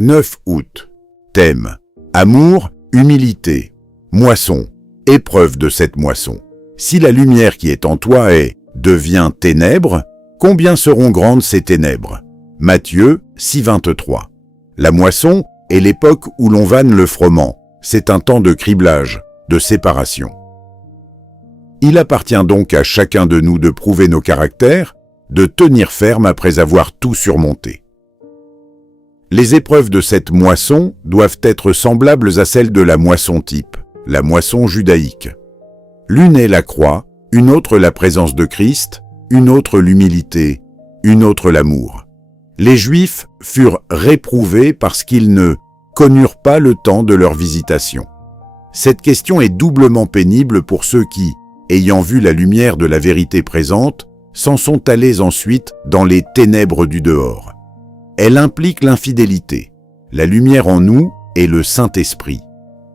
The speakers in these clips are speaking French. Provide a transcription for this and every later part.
9 août. Thème: amour, humilité. Moisson. Épreuve de cette moisson. Si la lumière qui est en toi devient ténèbres, combien seront grandes ces ténèbres? Matthieu 6,23. La moisson est l'époque où l'on vanne le froment. C'est un temps de criblage, de séparation. Il appartient donc à chacun de nous de prouver nos caractères, de tenir ferme après avoir tout surmonté. Les épreuves de cette moisson doivent être semblables à celles de la moisson type, la moisson judaïque. L'une est la croix, une autre la présence de Christ, une autre l'humilité, une autre l'amour. Les Juifs furent réprouvés parce qu'ils ne connurent pas le temps de leur visitation. Cette question est doublement pénible pour ceux qui, ayant vu la lumière de la vérité présente, s'en sont allés ensuite dans les ténèbres du dehors. Elle implique l'infidélité. La lumière en nous est le Saint-Esprit.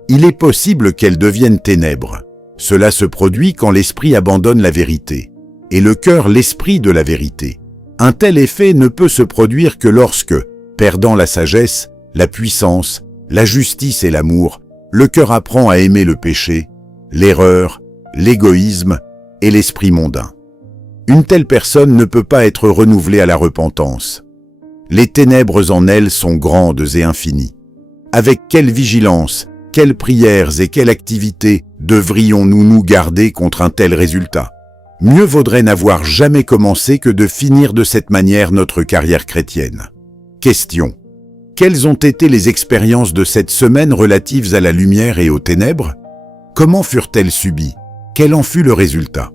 Il est possible qu'elle devienne ténèbres. Cela se produit quand l'esprit abandonne la vérité, et le cœur l'esprit de la vérité. Un tel effet ne peut se produire que lorsque, perdant la sagesse, la puissance, la justice et l'amour, le cœur apprend à aimer le péché, l'erreur, l'égoïsme et l'esprit mondain. Une telle personne ne peut pas être renouvelée à la repentance. Les ténèbres en elle sont grandes et infinies. Avec quelle vigilance, quelles prières et quelle activité devrions-nous nous garder contre un tel résultat? Mieux vaudrait n'avoir jamais commencé que de finir de cette manière notre carrière chrétienne. Question: quelles ont été les expériences de cette semaine relatives à la lumière et aux ténèbres? Comment furent-elles subies? Quel en fut le résultat?